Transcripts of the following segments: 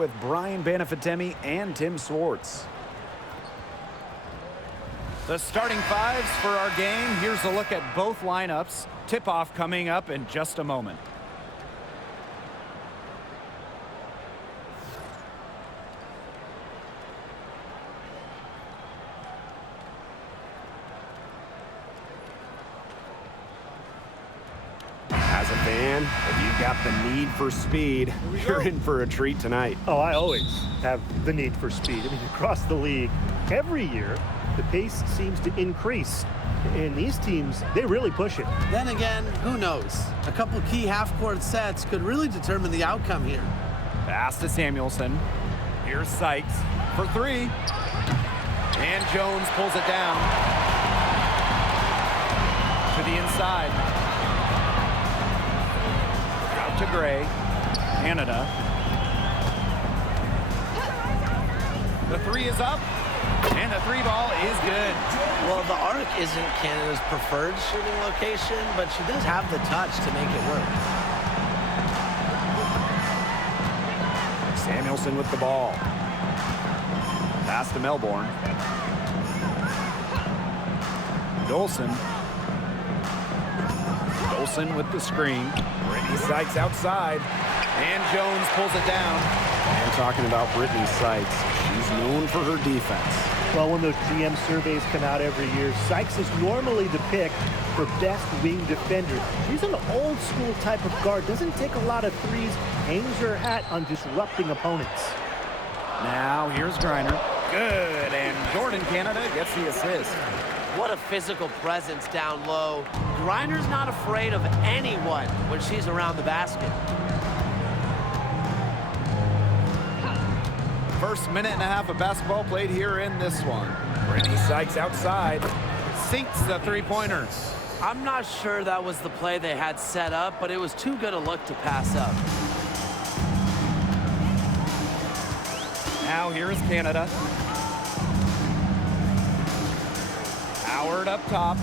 with Brian Banafitemi and Tim Swartz. The starting fives for our game. Here's a look at both lineups. Tip-off coming up in just a moment. As a fan, if you've got the need for speed, you're in for a treat tonight. Oh, I always have the need for speed. I mean, across the league, every year, the pace seems to increase. And these teams, they really push it. Then again, who knows? A couple key half-court sets could really determine the outcome here. Pass to Samuelson. Here's Sykes for three. And Jones pulls it down. To the inside. Out to Gray. Canada. The three is up. And the three ball is good. Well, the arc isn't Canada's preferred shooting location, but she does have the touch to make it work. Samuelson with the ball. Pass to Melbourne. Dolson. Dolson with the screen. Brittany Sykes outside. And Jones pulls it down. And talking about Brittany Sykes, she's known for her defense. Well, when those GM surveys come out every year, Sykes is normally the pick for best wing defender. She's an old-school type of guard, doesn't take a lot of threes, hangs her hat on disrupting opponents. Now here's Griner. Good, and Jordan Canada gets the assist. What a physical presence down low. Griner's not afraid of anyone when she's around the basket. First minute and a half of basketball played here in this one. Brittany Sykes outside. Sinks the three-pointer. I'm not sure that was the play they had set up, but it was too good a look to pass up. Now here is Canada. Howard up top.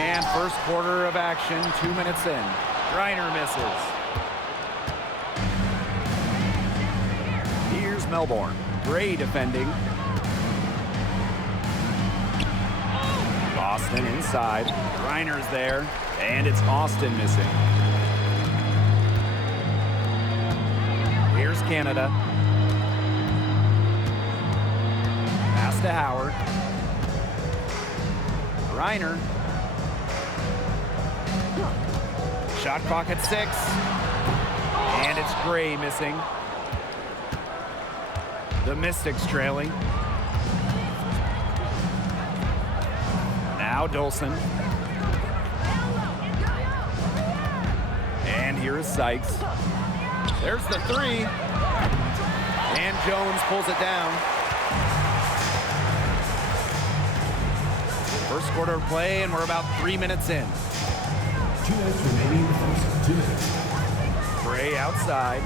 And first quarter of action, 2 minutes in. Griner misses. Here's Melbourne. Gray defending. Austin inside. Griner's there. And it's Austin missing. Here's Canada. Pass to Howard. Griner. Shot clock at 6. And it's Gray missing. The Mystics trailing. Now Dolson. And here is Sykes. There's the three. And Jones pulls it down. First quarter of play, and we're about 3 minutes in. 2 minutes remaining in the first 2 minutes. Gray outside.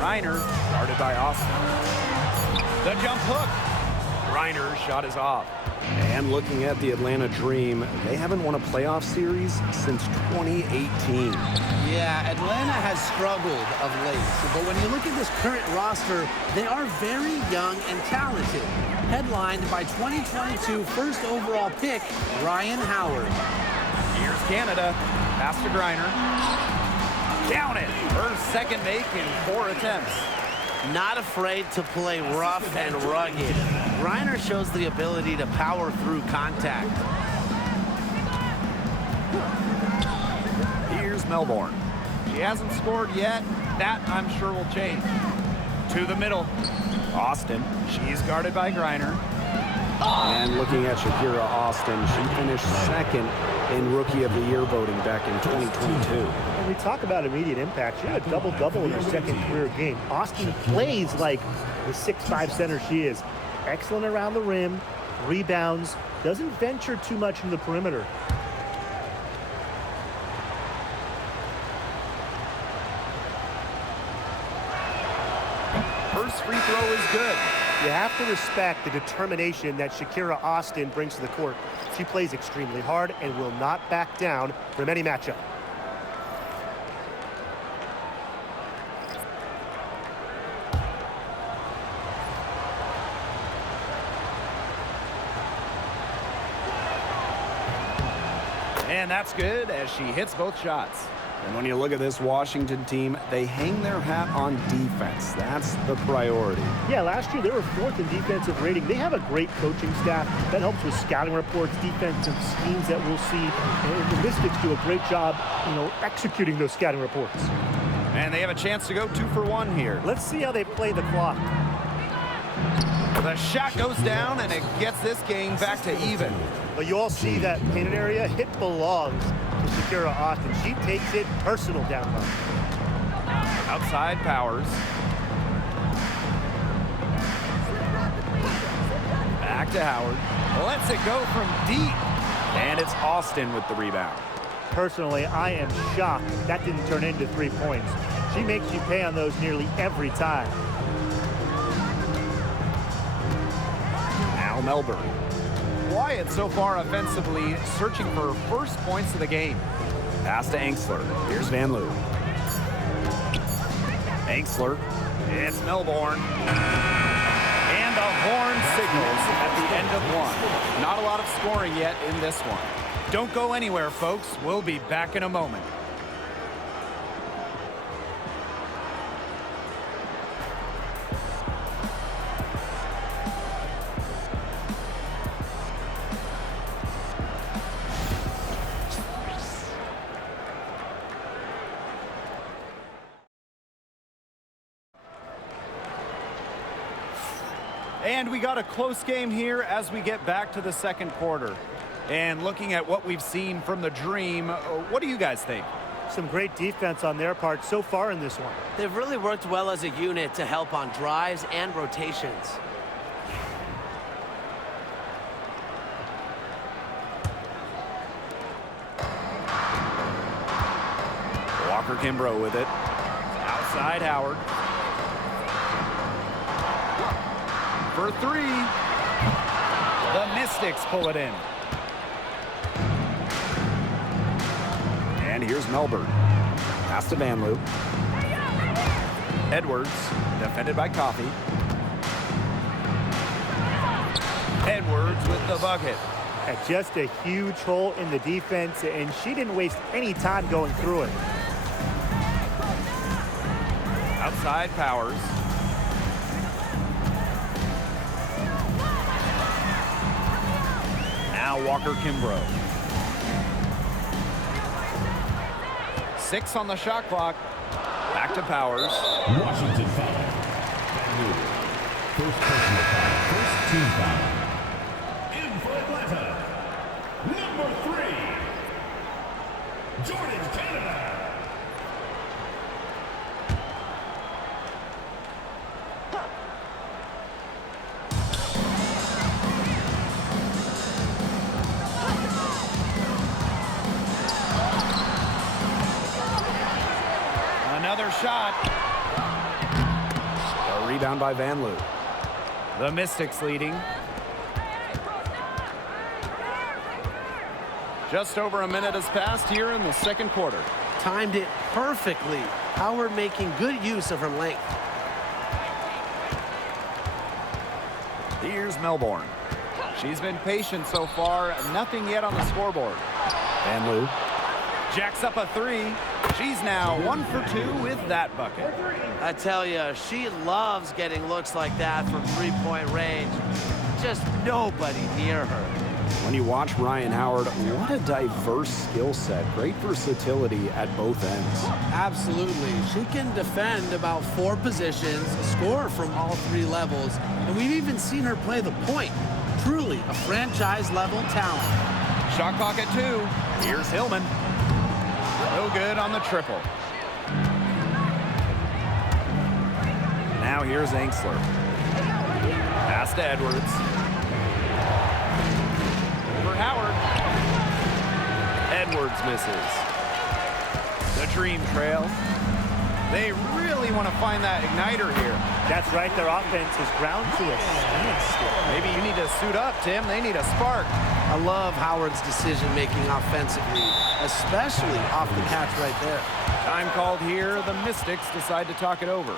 Griner, guarded by Austin. The jump hook. Griner's shot is off. And looking at the Atlanta Dream, they haven't won a playoff series since 2018. Yeah, Atlanta has struggled of late, but when you look at this current roster, they are very young and talented. Headlined by 2022 first overall pick, Ryan Howard. Here's Canada. Pass to Griner. Down it. Her second make in 4 attempts. Not afraid to play rough and rugged. Griner shows the ability to power through contact. Here's Melbourne. She hasn't scored yet. That, I'm sure, will change. To the middle. Austin. She's guarded by Griner. And looking at Shakira Austin, she finished second in Rookie of the Year voting back in 2022. When we talk about immediate impact, she had a double-double in her second career game. Austin plays like the 6'5" center she is. Excellent around the rim, rebounds, doesn't venture too much in the perimeter. First free throw is good. You have to respect the determination that Shakira Austin brings to the court. She plays extremely hard and will not back down from any matchup. And that's good as she hits both shots. And when you look at this Washington team, they hang their hat on defense. That's the priority. Yeah, last year they were 4th in defensive rating. They have a great coaching staff that helps with scouting reports, defensive schemes that we'll see. And the Mystics do a great job, executing those scouting reports. And they have a chance to go 2 for 1 here. Let's see how they play the clock. The shot goes down, and it gets this game back to even. But you all see that painted area? It belongs to Shakira Austin. She takes it personal down low. Outside Powers. Back to Howard. Lets it go from deep. And it's Austin with the rebound. Personally, I am shocked that didn't turn into 3 points. She makes you pay on those nearly every time. Now Melbourne. Wyatt so far offensively searching for first points of the game. Pass to Angsler. Here's Van Loo. Angsler. It's Melbourne. And the horn signals at the end of one. Not a lot of scoring yet in this one. Don't go anywhere, folks. We'll be back in a moment. And we got a close game here as we get back to the second quarter. And looking at what we've seen from the Dream, what do you guys think? Some great defense on their part so far in this one. They've really worked well as a unit to help on drives and rotations. Walker Kimbrough with it. Outside Howard. For 3. The Mystics pull it in. And here's Melbourne. Pass to Van Loo. Edwards, defended by Coffey. Edwards with the bucket. Just a huge hole in the defense, and she didn't waste any time going through it. Outside Powers. Now Walker Kimbrough. 6 on the shot clock. Back to Powers. Washington foul. Van Loo. First personal foul. First team foul. In for Atlanta. Number 3. Jordan, Canada. Another shot. A rebound by Van Loo. The Mystics leading. Just over a minute has passed here in the second quarter. Timed it perfectly. Howard making good use of her length. Here's Melbourne. She's been patient so far. Nothing yet on the scoreboard. Van Loo. Jacks up a 3. She's now 1 for 2 with that bucket. I tell you, she loves getting looks like that from three-point range. Just nobody near her. When you watch Ryan Howard, what a diverse skill set. Great versatility at both ends. Absolutely. She can defend about 4 positions, score from all 3 levels, and we've even seen her play the point. Truly a franchise-level talent. Shot clock at 2. Here's Hillman. No good on the triple. Now here's Angsler. Pass to Edwards. For Howard. Edwards misses. The Dream trail. They really want to find that igniter here. That's right. Their offense is ground to a standstill. Maybe you need to suit up, Tim. They need a spark. I love Howard's decision-making offensively, especially off the catch right there. Time called here. The Mystics decide to talk it over.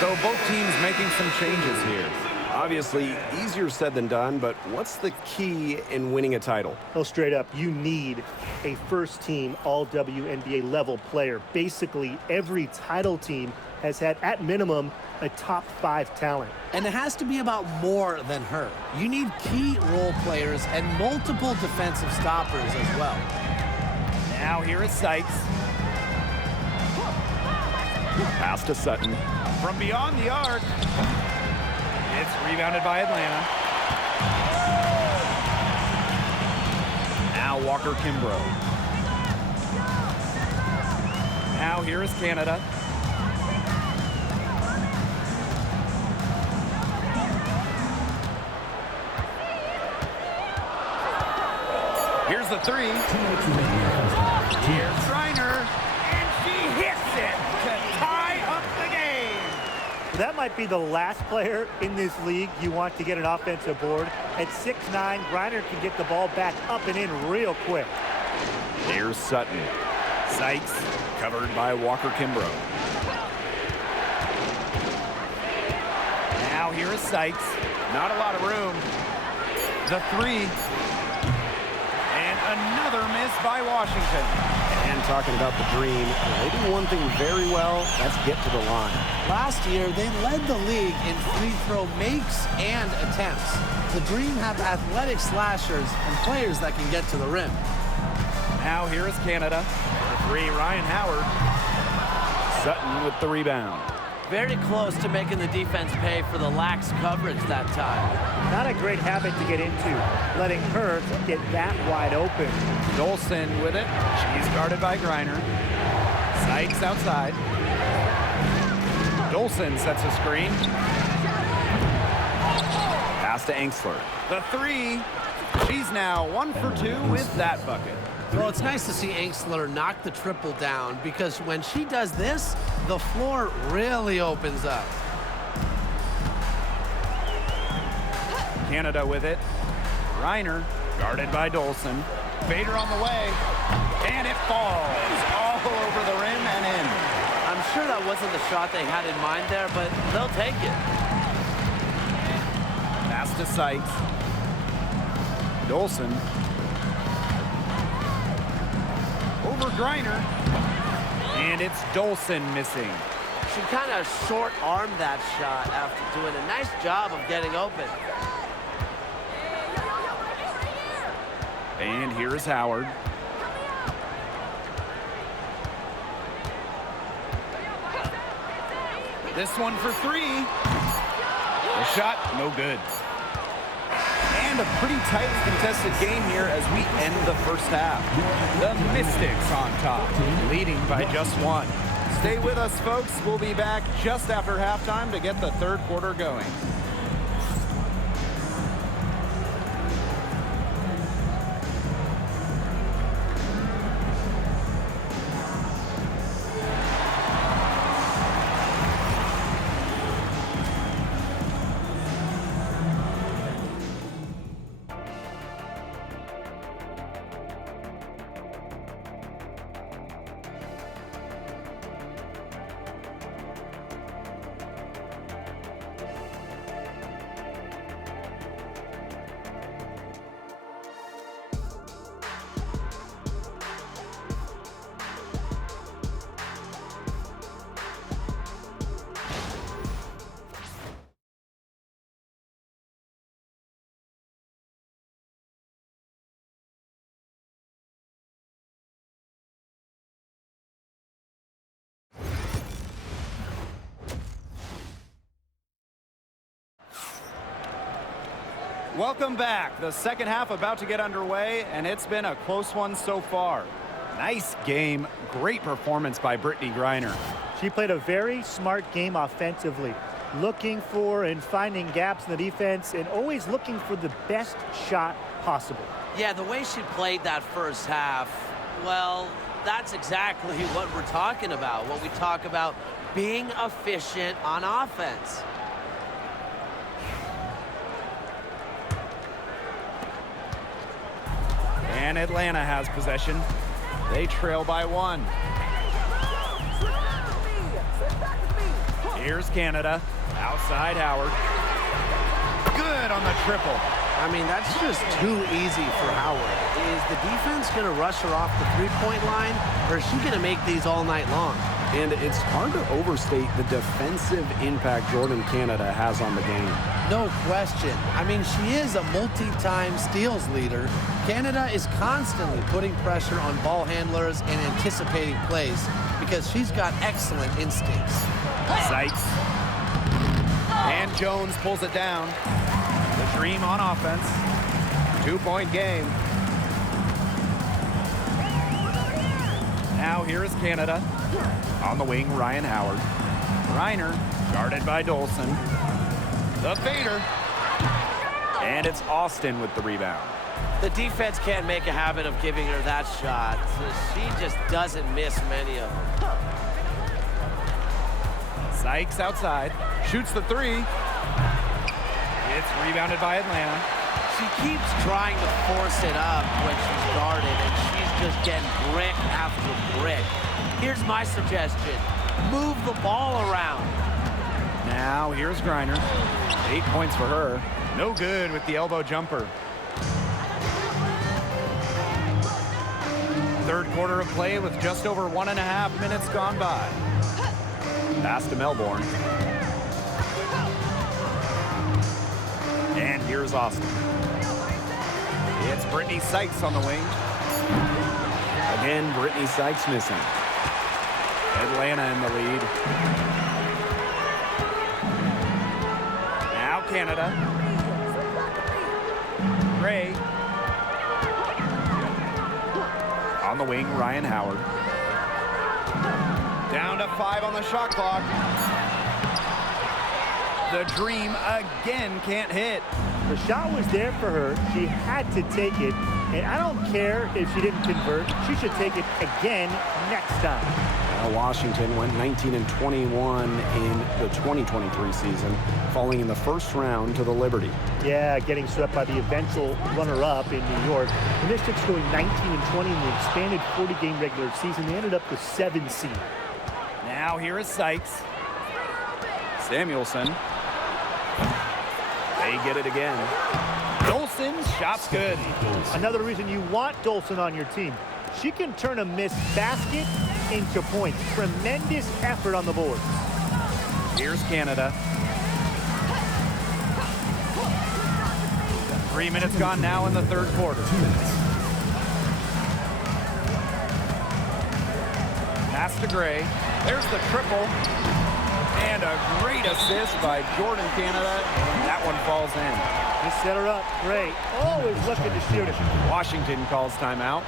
So both teams making some changes here. Obviously, easier said than done, but what's the key in winning a title? Well, straight up, you need a first-team all-WNBA level player. Basically, every title team has had, at minimum, a top 5 talent. And it has to be about more than her. You need key role players and multiple defensive stoppers as well. Now here is Sykes. Pass to Sutton. From beyond the arc. It's rebounded by Atlanta. Now Walker Kimbrough. Now here is Canada. Here's the three. Here's Reiner. And she hits it to tie up the game. That might be the last player in this league you want to get an offensive board. At 6'9", Griner can get the ball back up and in real quick. Here's Sutton. Sykes covered by Walker Kimbrough. Now here is Sykes. Not a lot of room. The three. And another miss by Washington. And talking about the Dream, they do one thing very well, that's get to the line. Last year, they led the league in free throw makes and attempts. The Dream have athletic slashers and players that can get to the rim. Now here is Canada. For three, Ryan Howard. Sutton with the rebound. Very close to making the defense pay for the lax coverage that time. Not a great habit to get into, letting her get that wide open. Dolson with it. She's guarded by Griner. Sykes outside. Dolson sets a screen. Pass to Angsler. The three. She's now 1 for 2 with that bucket. Well, it's nice to see Angsler knock the triple down because when she does this, the floor really opens up. Canada with it. Reiner guarded by Dolson. Bader on the way. And it falls all over the rim and in. I'm sure that wasn't the shot they had in mind there, but they'll take it. Pass to Sykes. Dolson. Over Griner. And it's Dolson missing. She kind of short-armed that shot after doing a nice job of getting open. And here is Howard. This one for three. The shot, no good. And a pretty tightly contested game here as we end the first half. The Mystics on top, leading by just one. Stay with us, folks. We'll be back just after halftime to get the third quarter going. Welcome back. The second half about to get underway, and it's been a close one so far. Nice game. Great performance by Brittany Griner. She played a very smart game offensively, looking for and finding gaps in the defense and always looking for the best shot possible. Yeah, the way she played that first half, well, that's exactly what we're talking about. What we talk about, being efficient on offense. And Atlanta has possession. They trail by 1. Here's Canada. Outside Howard. Good on the triple. I mean, that's just too easy for Howard. Is the defense going to rush her off the three-point line, or is she going to make these all night long? And it's hard to overstate the defensive impact Jordan Canada has on the game. No question. I mean, she is a multi-time steals leader. Canada is constantly putting pressure on ball handlers and anticipating plays because she's got excellent instincts. Sykes. And Jones pulls it down. The Dream on offense. 2-point game. Now here is Canada. On the wing, Ryan Howard. Reiner, guarded by Dolson. The fader. And it's Austin with the rebound. The defense can't make a habit of giving her that shot. She just doesn't miss many of them. Sykes outside. Shoots the 3. It's rebounded by Atlanta. She keeps trying to force it up when she's guarded, and she's just getting brick after brick. Here's my suggestion. Move the ball around. Now here's Griner. 8 points for her. No good with the elbow jumper. Third quarter of play with just over 1.5 minutes gone by. Pass to Melbourne. And here's Austin. It's Brittany Sykes on the wing. Again, Brittany Sykes missing. Atlanta in the lead. Now Canada. Gray. On the wing, Ryan Howard. Down to 5 on the shot clock. The Dream again can't hit. The shot was there for her. She had to take it. And I don't care if she didn't convert. She should take it again next time. Washington went 19-21 in the 2023 season, falling in the first round to the Liberty. Yeah, getting swept by the eventual runner-up in New York. The Mystics going 19-20 in the expanded 40-game regular season. They ended up the 7th seed. Now here is Sykes. Samuelson. They get it again. Dolson's shot's good. Another reason you want Dolson on your team. She can turn a missed basket into points. Tremendous effort on the board. Here's Canada. 3 minutes gone now in the third quarter. 2 minutes. Pass to Gray. There's the triple. And a great assist by Jordan Canada. And that one falls in. Just set her up. Great. Always looking to shoot it. Washington calls timeout.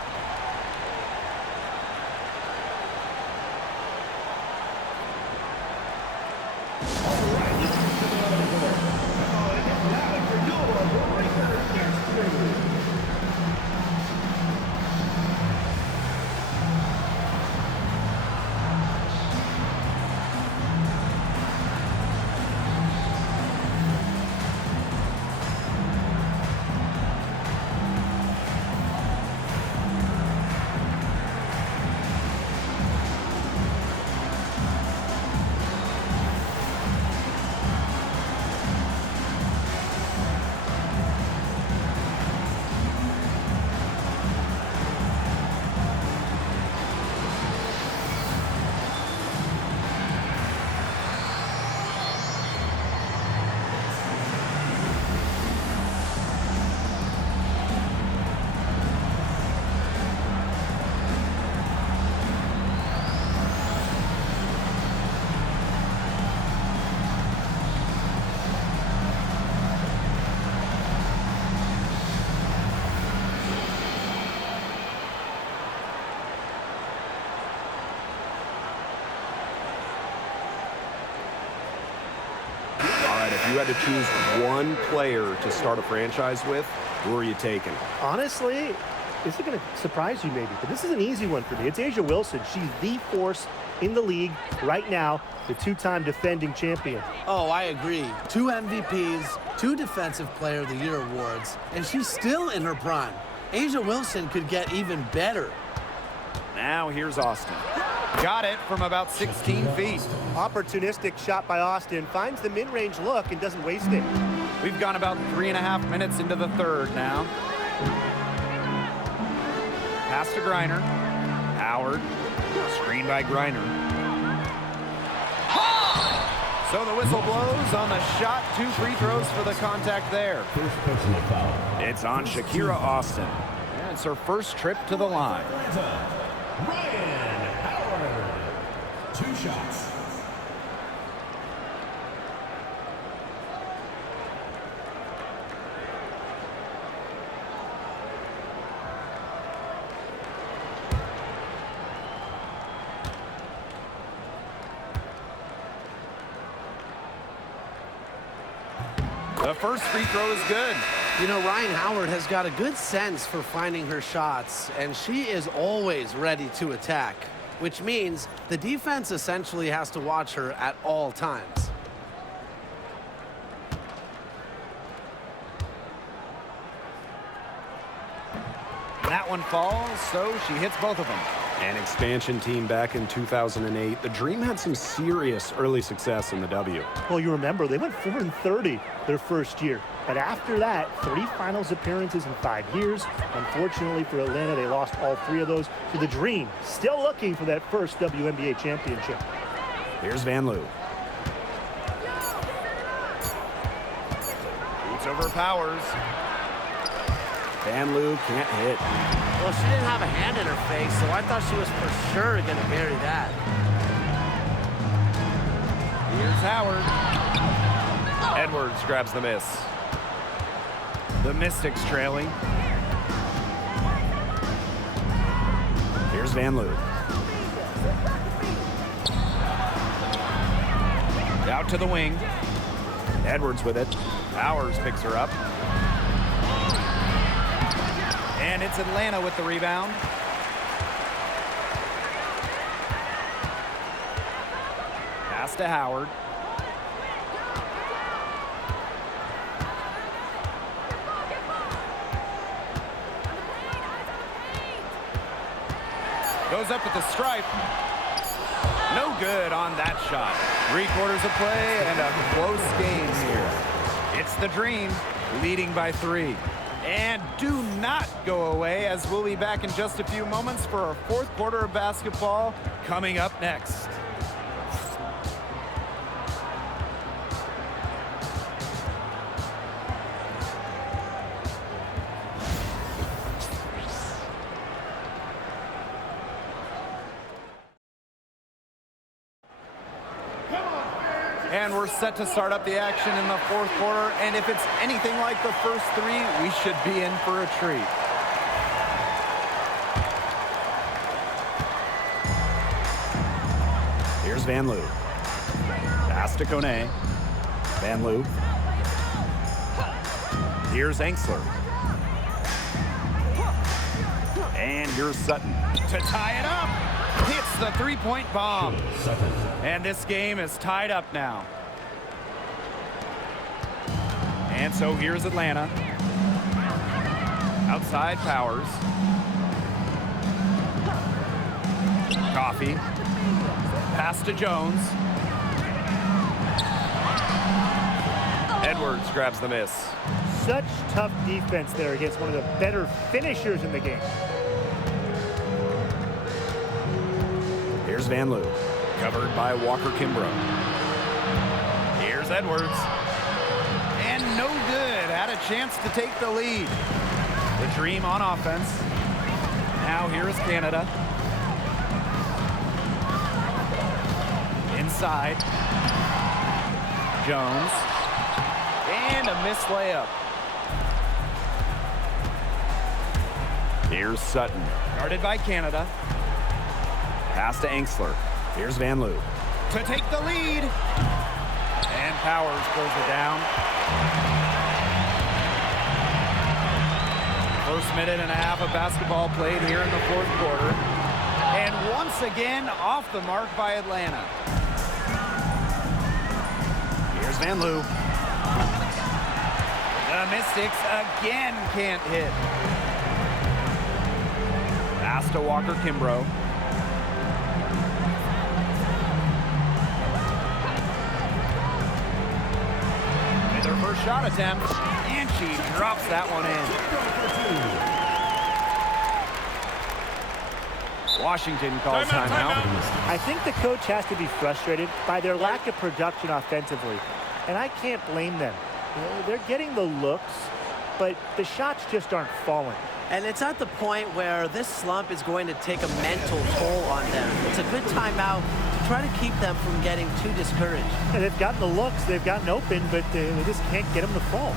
you had to choose one player to start a franchise with, who are you taking? Honestly, this is going to surprise you maybe, but this is an easy one for me. It's A'ja Wilson. She's the force in the league right now, the two-time defending champion. Oh, I agree. 2 MVPs, 2 Defensive Player of the Year awards, and she's still in her prime. A'ja Wilson could get even better. Now here's Austin. Got it from about 16 feet. Opportunistic shot by Austin, finds the mid-range look and doesn't waste it. We've gone about 3.5 minutes into the third now. Pass to Griner. Howard. Screen by Griner. So the whistle blows on the shot. 2 free throws for the contact there. First personal foul. It's on Shakira Austin. And it's her first trip to the line. Ryan Howard. 2 shots. The first free throw is good. You know, Ryan Howard has got a good sense for finding her shots, and she is always ready to attack, which means the defense essentially has to watch her at all times. That one falls, so she hits both of them. An expansion team back in 2008. The Dream had some serious early success in the W. Well, you remember, they went 4-30 their first year. But after that, 3 finals appearances in 5 years. Unfortunately for Atlanta, they lost all 3 of those. So the Dream still looking for that first WNBA championship. Here's Van Loo. Boots over Powers. Van Loo can't hit. Well, she didn't have a hand in her face, so I thought she was for sure going to bury that. Here's Howard. Edwards grabs the miss. The Mystics trailing. Here's Van Loo. Out to the wing. Edwards with it. Powers picks her up. And it's Atlanta with the rebound. Pass to Howard. Goes up at the stripe. No good on that shot. 3/4 of play and a close game here. It's the Dream leading by 3. And do not go away, as we'll be back in just a few moments for our 4th quarter of basketball coming up next. And we're set to start up the action in the 4th quarter. And if it's anything like the first 3, we should be in for a treat. Here's Van Loo. Pass to Kone. Van Loo. Here's Engsler. And here's Sutton to tie it up. Hits the 3-point bomb. And this game is tied up now. And so here's Atlanta. Outside Powers. Coffee. Pass to Jones. Edwards grabs the miss. Such tough defense there against one of the better finishers in the game. Here's Van Loo. Covered by Walker Kimbrough. Here's Edwards. And no good. Had a chance to take the lead. The Dream on offense. Now here is Canada. Inside. Jones. And a missed layup. Here's Sutton. Guarded by Canada. Pass to Engsler. Here's Van Loo. To take the lead. And Powers pulls it down. First minute and a half of basketball played here in the fourth quarter. And once again, off the mark by Atlanta. Here's Van Loo. The Mystics again can't hit. Pass to Walker Kimbrough. Made their first shot attempt, and she drops that one in. Washington calls timeout. I think the coach has to be frustrated by their lack of production offensively, and I can't blame them. They're getting the looks, but the shots just aren't falling. And it's at the point where this slump is going to take a mental toll on them. It's a good timeout to try to keep them from getting too discouraged. And they've gotten the looks, they've gotten open, but they just can't get them to fall.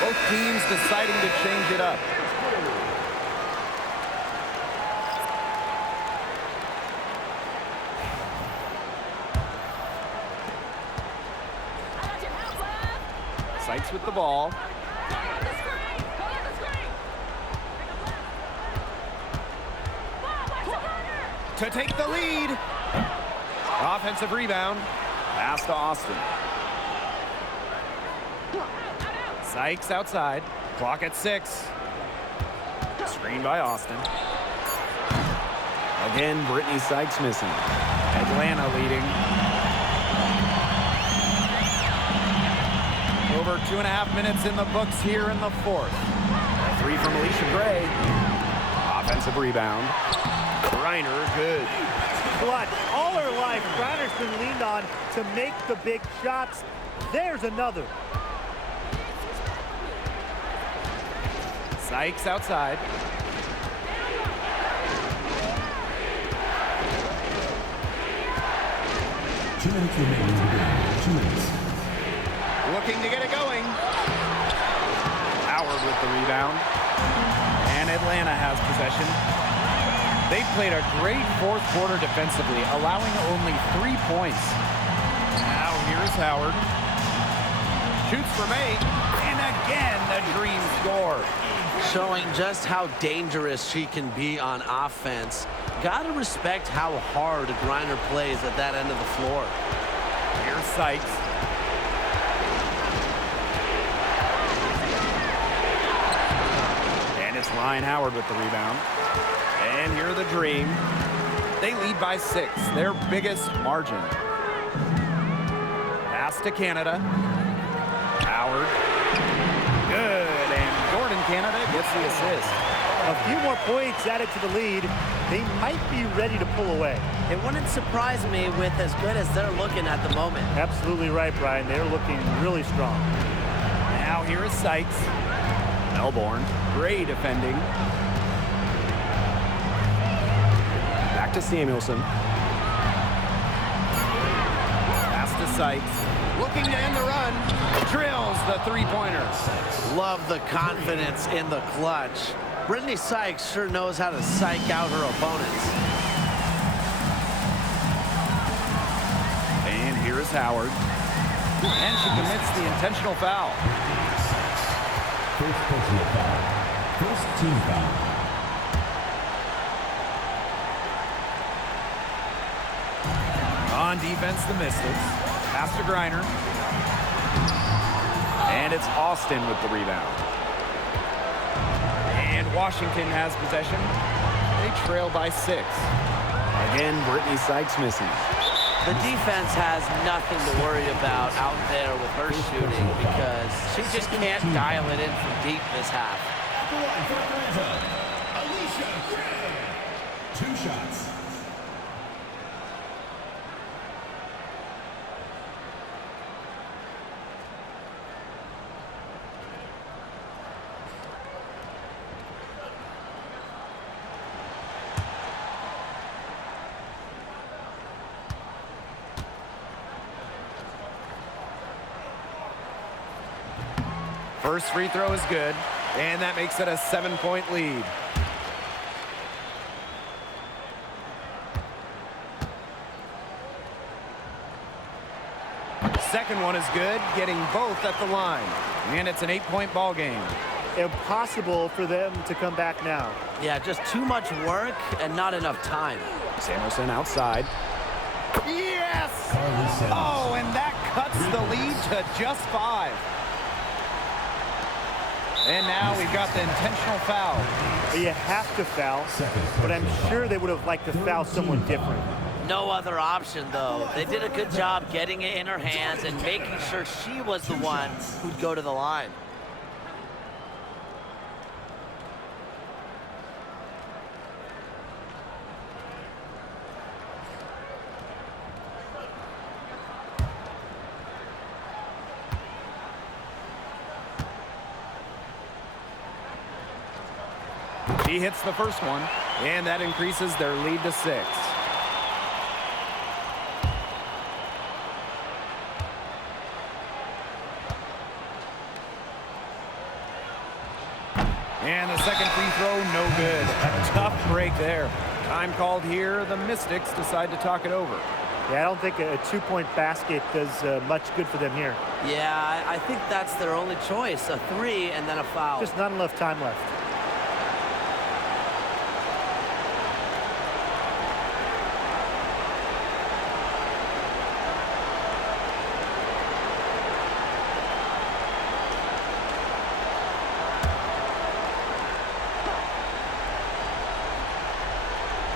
Both teams deciding to change it up. Sykes with the ball. To take the lead. Offensive rebound. Pass to Austin. Sykes outside. Clock at 6. Screen by Austin. Again, Brittany Sykes missing. Atlanta leading. Over 2.5 minutes in the books here in the fourth. A three from Alicia Gray. Offensive rebound. Reiner, good. Clutch. All her life, Reiner's been leaned on to make the big shots. There's another. Sykes outside. 2 minutes remaining in the game. 2 minutes. Looking to get it going. Howard with the rebound. And Atlanta has possession. They played a great fourth quarter defensively, allowing only 3 points. Now here's Howard. Shoots from 8. And again, the Dream score. Showing just how dangerous she can be on offense. Gotta respect how hard Griner plays at that end of the floor. Here's Sykes. And it's Ryan Howard with the rebound. And here are the Dream. They lead by 6, their biggest margin. Pass to Canada. Howard. Good. And Jordan Canada gets the assist. A few more points added to the lead. They might be ready to pull away. It wouldn't surprise me with as good as they're looking at the moment. Absolutely right, Brian. They're looking really strong. Now here is Sykes. Melbourne. Gray defending. Back to Samuelson. Pass to Sykes. Looking to end the run. Drills the three-pointers. Love the confidence in the clutch. Brittany Sykes sure knows how to psych out her opponents. And here is Howard. And she commits the intentional foul. First personal foul. First team foul. On defense, the Mystics. Pass to Griner. And it's Austin with the rebound. And Washington has possession. They trail by 6. Again, Brittany Sykes missing. The defense has nothing to worry about out there with her shooting because she just can't dial it in from deep this half. Alicia Gray. 2 shots. First free throw is good, and that makes it a 7-point lead. Second one is good, getting both at the line. And it's an 8-point ball game. Impossible for them to come back now. Yeah, just too much work and not enough time. Samuelson outside. Yes! Oh, and that cuts the lead to just 5. And now we've got the intentional foul. You have to foul, but I'm sure they would have liked to foul someone different. No other option, though. They did a good job getting it in her hands and making sure she was the one who'd go to the line. She hits the first one, and that increases their lead to 6. And the second free throw, no good. A tough break there. Time called here. The Mystics decide to talk it over. Yeah, I don't think a 2-point basket does much good for them here. Yeah, I think that's their only choice, a 3 and then a foul. Just not enough time left.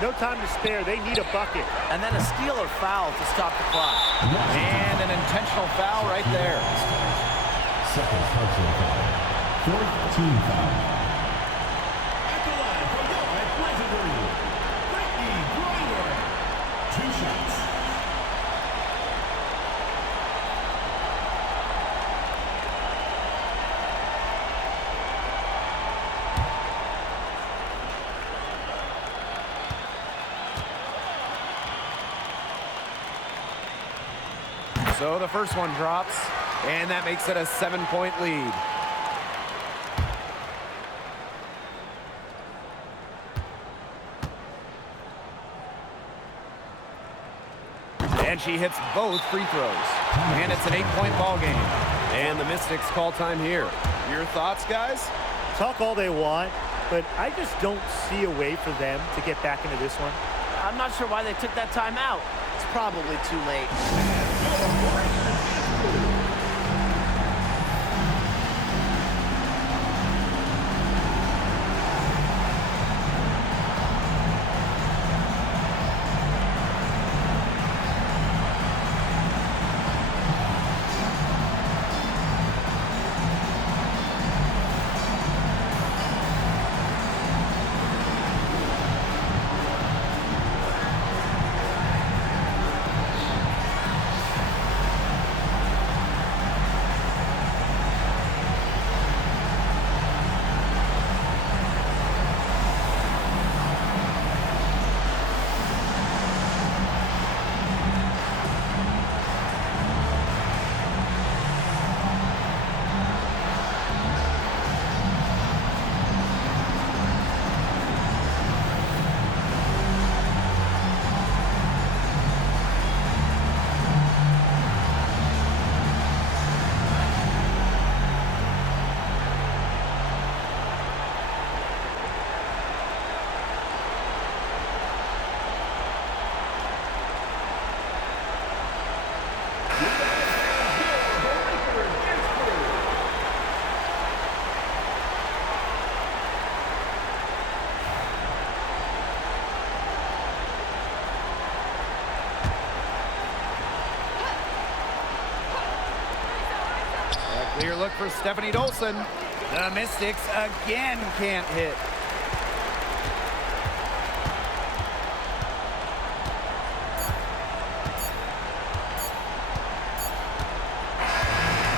No time to spare. They need a bucket. And then a steal or foul to stop the clock. And an intentional foul right there. Second personal foul. 4th team foul. At the line for North Legendary, Brittany Griner. 2 shots. So the first one drops, and that makes it a 7-point lead. And she hits both free throws. And it's an 8-point ball game. And the Mystics call time here. Your thoughts, guys? Talk all they want, but I just don't see a way for them to get back into this one. I'm not sure why they took that time out. It's probably too late. Clear look for Stephanie Dolson. The Mystics again can't hit.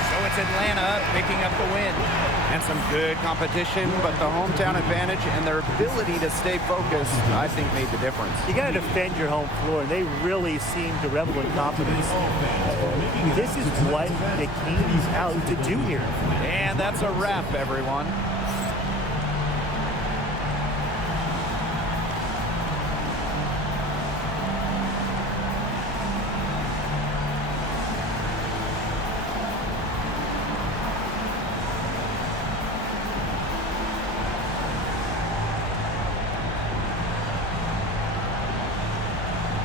So it's Atlanta picking up the win. And some good competition, but the hometown advantage and their ability to stay focused, I think, made the difference. You got to defend your home floor, and they really seem to revel in confidence. This is what they came out to do here. And that's a wrap, everyone.